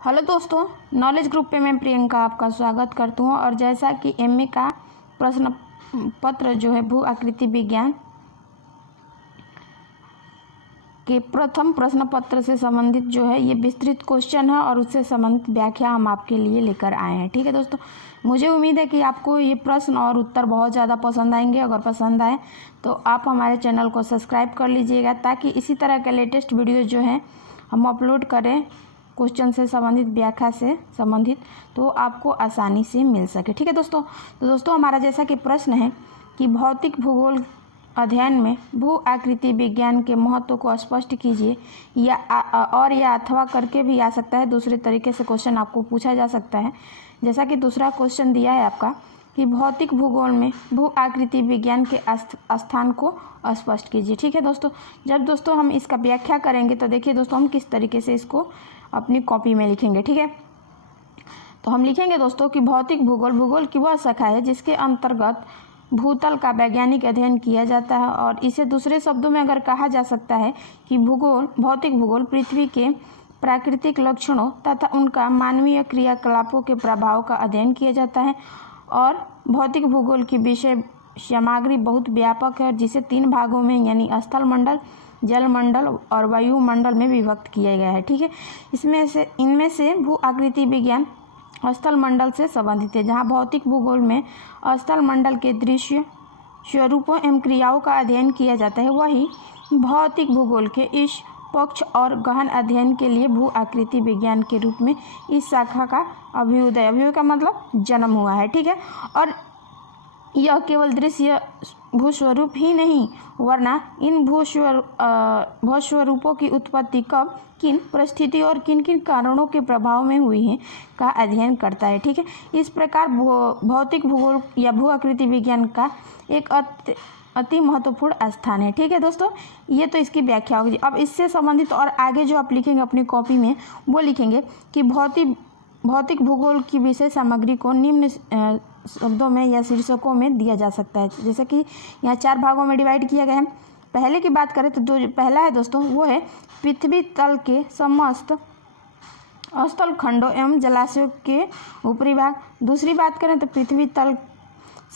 Hello दोस्तों, knowledge group पे मैं प्रियंका आपका स्वागत करती हूँ। और जैसा कि एमए का प्रश्न पत्र जो है भू आकृति विज्ञान के प्रथम प्रश्न पत्र से संबंधित जो है ये विस्तृत क्वेश्चन है और उससे संबंधित व्याख्या हम आपके लिए लेकर आए हैं। ठीक है दोस्तों, मुझे उम्मीद है कि आपको ये प्रश्न और उत्तर बहुत ज़्यादा पसंद आएंगे। अगर पसंद आए तो आप हमारे चैनल को सब्सक्राइब कर लीजिएगा ताकि इसी तरह के लेटेस्ट वीडियो जो है हम अपलोड करें क्वेश्चन से संबंधित, व्याख्या से संबंधित, तो आपको आसानी से मिल सके। ठीक है दोस्तों, तो दोस्तों हमारा जैसा कि प्रश्न है कि भौतिक भूगोल अध्ययन में भू आकृति विज्ञान के महत्व को स्पष्ट कीजिए। या अथवा करके भी आ सकता है, दूसरे तरीके से क्वेश्चन आपको पूछा जा सकता है। जैसा कि दूसरा क्वेश्चन दिया है आपका कि भौतिक भूगोल में भू आकृति विज्ञान के स्थान को स्पष्ट कीजिए। ठीक है दोस्तों, जब दोस्तों हम इसका व्याख्या करेंगे तो देखिए दोस्तों हम किस तरीके से इसको अपनी कॉपी में लिखेंगे। ठीक है, तो हम लिखेंगे दोस्तों कि भौतिक भूगोल की वह शाखा है जिसके अंतर्गत भूतल का वैज्ञानिक अध्ययन किया जाता है। और इसे दूसरे शब्दों में अगर कहा जा सकता है कि भौतिक भूगोल पृथ्वी के प्राकृतिक लक्षणों तथा उनका मानवीय क्रियाकलापों के प्रभाव का अध्ययन किया जाता है। और भौतिक भूगोल की विषय सामग्री बहुत व्यापक है, जिसे 3 भागों में यानी स्थल मंडल, जल मंडल और वायुमंडल में विभक्त किया गया है। ठीक है, इनमें से भू आकृति विज्ञान स्थल मंडल से संबंधित है, जहां भौतिक भूगोल में स्थल मंडल के दृश्य स्वरूपों एवं क्रियाओं का अध्ययन किया जाता है। वही भौतिक भूगोल के इस पक्ष और गहन अध्ययन के लिए भू आकृति विज्ञान के रूप में इस शाखा का अभ्युदय का मतलब जन्म हुआ है। ठीक है, और यह केवल दृश्य भूस्वरूप ही नहीं वरना इन भूस्वरूपों की उत्पत्ति कब, किन परिस्थिति और किन किन कारणों के प्रभाव में हुई है का अध्ययन करता है। ठीक है, इस प्रकार भौतिक भूगोल या भू आकृति विज्ञान का एक अति महत्वपूर्ण स्थान है। ठीक है दोस्तों, ये तो इसकी व्याख्या होगी। अब इससे संबंधित और आगे जो आप लिखेंगे अपनी कॉपी में वो लिखेंगे कि भौतिक भूगोल की विषय सामग्री को निम्न शब्दों में या शीर्षकों में दिया जा सकता है। जैसे कि यहाँ 4 भागों में डिवाइड किया गया है। पहले की बात करें तो पहला है दोस्तों वो है पृथ्वी तल के समस्त स्थल खंडों एवं जलाशयों के ऊपरी भाग। दूसरी बात करें तो पृथ्वी तल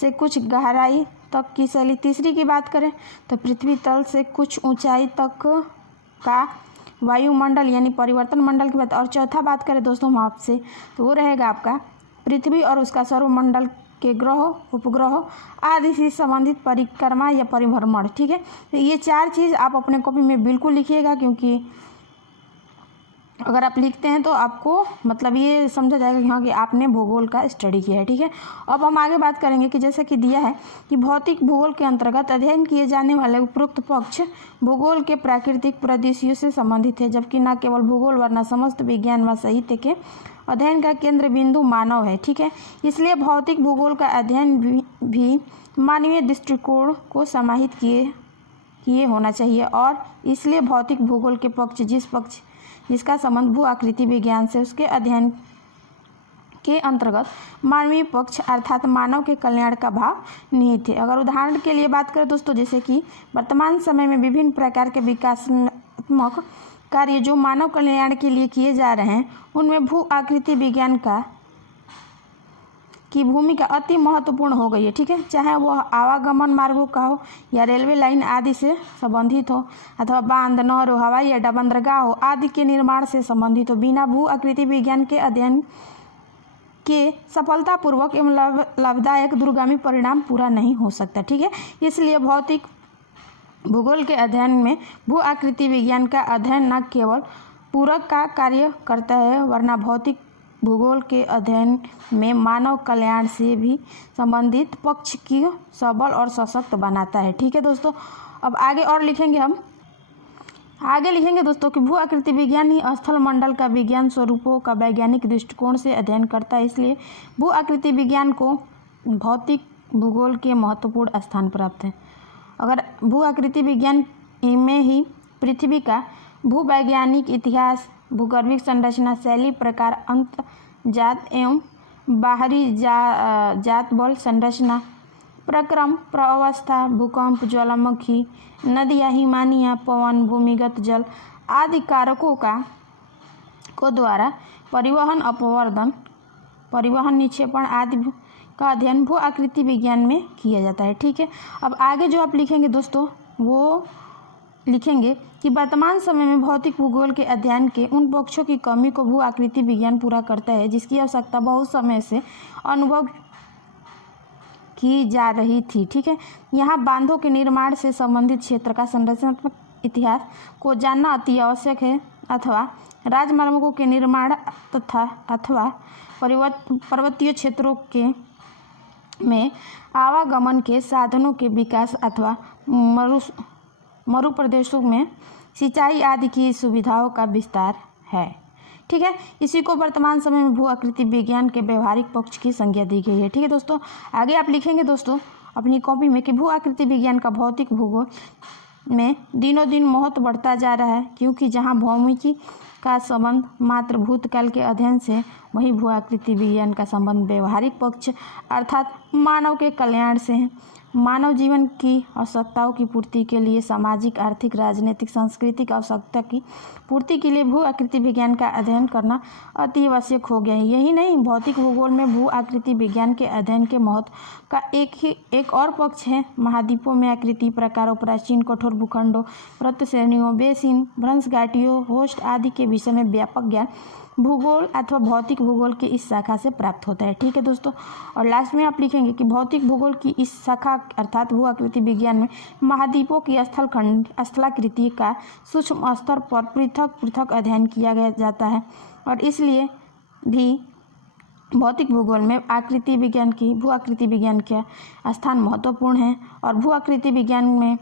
से कुछ गहराई तक की शैली। तीसरी की बात करें तो पृथ्वी तल से कुछ ऊंचाई तक का वायुमंडल यानी परिवर्तन मंडल की बात। और चौथा बात करें दोस्तों हम आपसे तो वो रहेगा आपका पृथ्वी और उसका सौरमंडल के ग्रह, उपग्रह आदि से संबंधित परिक्रमा या परिभ्रमण। ठीक है, तो ये 4 चीज़ आप अपने कॉपी में बिल्कुल लिखिएगा, क्योंकि अगर आप लिखते हैं तो आपको मतलब ये समझा जाएगा कि हाँ कि आपने भूगोल का स्टडी किया है। ठीक है, अब हम आगे बात करेंगे कि जैसे कि दिया है कि भौतिक भूगोल के अंतर्गत अध्ययन किए जाने वाले उपरोक्त पक्ष भूगोल के प्राकृतिक परिदृश्यों से संबंधित है, जबकि न केवल भूगोल वरना समस्त विज्ञान व साहित्य के अध्ययन का केंद्र बिंदु मानव है। ठीक है, इसलिए भौतिक भूगोल का अध्ययन भी मानवीय दृष्टिकोण को समाहित किए होना चाहिए। और इसलिए भौतिक भूगोल के पक्ष जिसका संबंध भू आकृति विज्ञान से उसके अध्ययन के अंतर्गत मानवीय पक्ष अर्थात मानव के कल्याण का भाव निहित है। अगर उदाहरण के लिए बात करें दोस्तों, जैसे कि वर्तमान समय में विभिन्न प्रकार के विकासात्मक कार्य जो मानव कल्याण के लिए किए जा रहे हैं उनमें भू आकृति विज्ञान की भूमिका अति महत्वपूर्ण हो गई है। ठीक है, चाहे वह आवागमन मार्गों का हो या रेलवे लाइन आदि से संबंधित हो, अथवा बांध, नहर हो, हवाई अड्डा, बंदरगाह हो आदि के निर्माण से संबंधित हो। बिना भू आकृति विज्ञान के अध्ययन के सफलतापूर्वक एवं लाभदायक दूरगामी परिणाम पूरा नहीं हो सकता। ठीक है, इसलिए भौतिक भूगोल के अध्ययन में भू आकृति विज्ञान का अध्ययन न केवल पूरक का कार्य करता है वरना भौतिक भूगोल के अध्ययन में मानव कल्याण से भी संबंधित पक्ष की सबल और सशक्त बनाता है। ठीक है दोस्तों, अब आगे और लिखेंगे हम आगे लिखेंगे दोस्तों कि भू आकृति विज्ञान ही स्थल मंडल का विज्ञान स्वरूपों का वैज्ञानिक दृष्टिकोण से अध्ययन करता है। इसलिए भू आकृति विज्ञान को भौतिक भूगोल के महत्वपूर्ण स्थान प्राप्त है। अगर भू आकृति विज्ञान में ही पृथ्वी का भूवैज्ञानिक इतिहास, भूगर्भिक संरचना, शैली, प्रकार, अंतर्जात एवं बाहरी जात बल संरचना, प्रक्रम, प्रावस्था, भूकंप, ज्वालामुखी, नदियाँ, हिमानियाँ, पवन, भूमिगत जल आदि कारकों को द्वारा परिवहन, अपवर्तन, परिवहन, निक्षेपण आदि का अध्ययन भू आकृति विज्ञान में किया जाता है। ठीक है, अब आगे जो आप लिखेंगे दोस्तों वो लिखेंगे कि वर्तमान समय में भौतिक भूगोल के अध्ययन के उन पक्षों की कमी को भू आकृति विज्ञान पूरा करता है जिसकी आवश्यकता बहुत समय से अनुभव की जा रही थी। ठीक है, यहाँ बांधों के निर्माण से संबंधित क्षेत्र का संरचनात्मक इतिहास को जानना अति आवश्यक है, अथवा राजमार्गों के निर्माण अथवा पर्वतीय क्षेत्रों के में आवागमन के साधनों के विकास अथवा मरु प्रदेशों में सिंचाई आदि की सुविधाओं का विस्तार है। ठीक है, इसी को वर्तमान समय में भू आकृति विज्ञान के व्यवहारिक पक्ष की संज्ञा दी गई है। ठीक है दोस्तों, आगे आप लिखेंगे दोस्तों अपनी कॉपी में कि भू आकृति विज्ञान का भौतिक भूगोल में दिनों दिन महत्व बढ़ता जा रहा है, क्योंकि जहां भौमिकी का संबंध मात्र भूतकाल के अध्ययन से, वहीं भू आकृति विज्ञान का संबंध व्यवहारिक पक्ष अर्थात मानव के कल्याण से है। मानव जीवन की आवश्यकताओं की पूर्ति के लिए, सामाजिक, आर्थिक, राजनीतिक, सांस्कृतिक आवश्यकता की पूर्ति के लिए भू आकृति विज्ञान का अध्ययन करना अति आवश्यक हो गया है। यही नहीं, भौतिक भूगोल में भू आकृति विज्ञान के अध्ययन के महत्व का एक और पक्ष है महाद्वीपों में आकृति, प्रकारों, प्राचीन कठोर भूखंडों, पर्वत श्रेणियों, बेसिन, भ्रंश घाटियों, होस्ट आदि के विषय में व्यापक ज्ञान भूगोल अथवा भौतिक भूगोल की इस शाखा से प्राप्त होता है। ठीक है दोस्तों, और लास्ट में आप लिखेंगे कि भौतिक भूगोल की इस शाखा अर्थात भू आकृति विज्ञान में महाद्वीपों की स्थलाकृति का सूक्ष्म स्तर पर पृथक पृथक अध्ययन किया जाता है, और इसलिए भी भौतिक भूगोल में भू आकृति विज्ञान का स्थान महत्वपूर्ण है। और भू आकृति विज्ञान में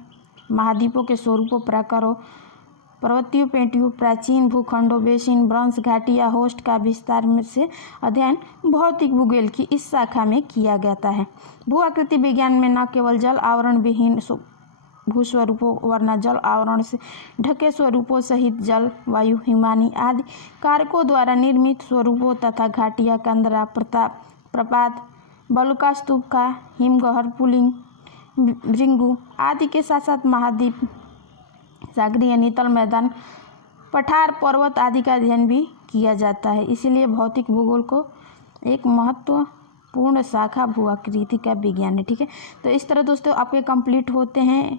महाद्वीपों के स्वरूपों, प्रकारों, पर्वतीय पेटियों, प्राचीन भूखंडों, बेसिन, भ्रंश घाटी या होस्ट का विस्तार से अध्ययन भौतिक भूगोल की इस शाखा में किया जाता है। भू आकृति विज्ञान में न केवल जल आवरण विहीन भूस्वरूपों वरना जल आवरण से ढके स्वरूपों सहित जल, वायु, हिमानी आदि कारकों द्वारा निर्मित स्वरूपों तथा घाटियाँ, कंदरा, प्रपात, बलुका स्तूप का, हिमगहर, पुलिंग, भृंगु आदि के साथ साथ महाद्वीप, सागरीय नितल मैदान, पठार, पर्वत आदि का अध्ययन भी किया जाता है। इसीलिए भौतिक भूगोल को एक महत्वपूर्ण शाखा भू आकृति का विज्ञान है। ठीक है, तो इस तरह दोस्तों आपके कंप्लीट होते हैं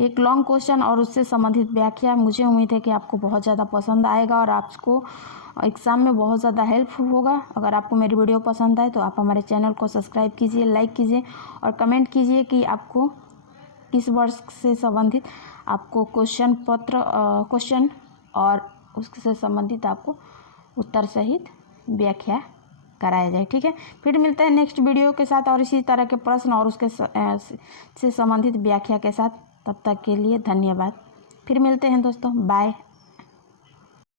एक लॉन्ग क्वेश्चन और उससे संबंधित व्याख्या। मुझे उम्मीद है कि आपको बहुत ज़्यादा पसंद आएगा और आपको एग्ज़ाम में बहुत ज़्यादा हेल्पफुल होगा। अगर आपको मेरी वीडियो पसंद आए तो आप हमारे चैनल को सब्सक्राइब कीजिए, लाइक कीजिए और कमेंट कीजिए कि आपको किस वर्ष से संबंधित आपको क्वेश्चन और उससे संबंधित आपको उत्तर सहित व्याख्या कराया जाए। ठीक है, फिर मिलते हैं नेक्स्ट वीडियो के साथ और इसी तरह के प्रश्न और उसके से संबंधित व्याख्या के साथ। तब तक के लिए धन्यवाद। फिर मिलते हैं दोस्तों, बाय।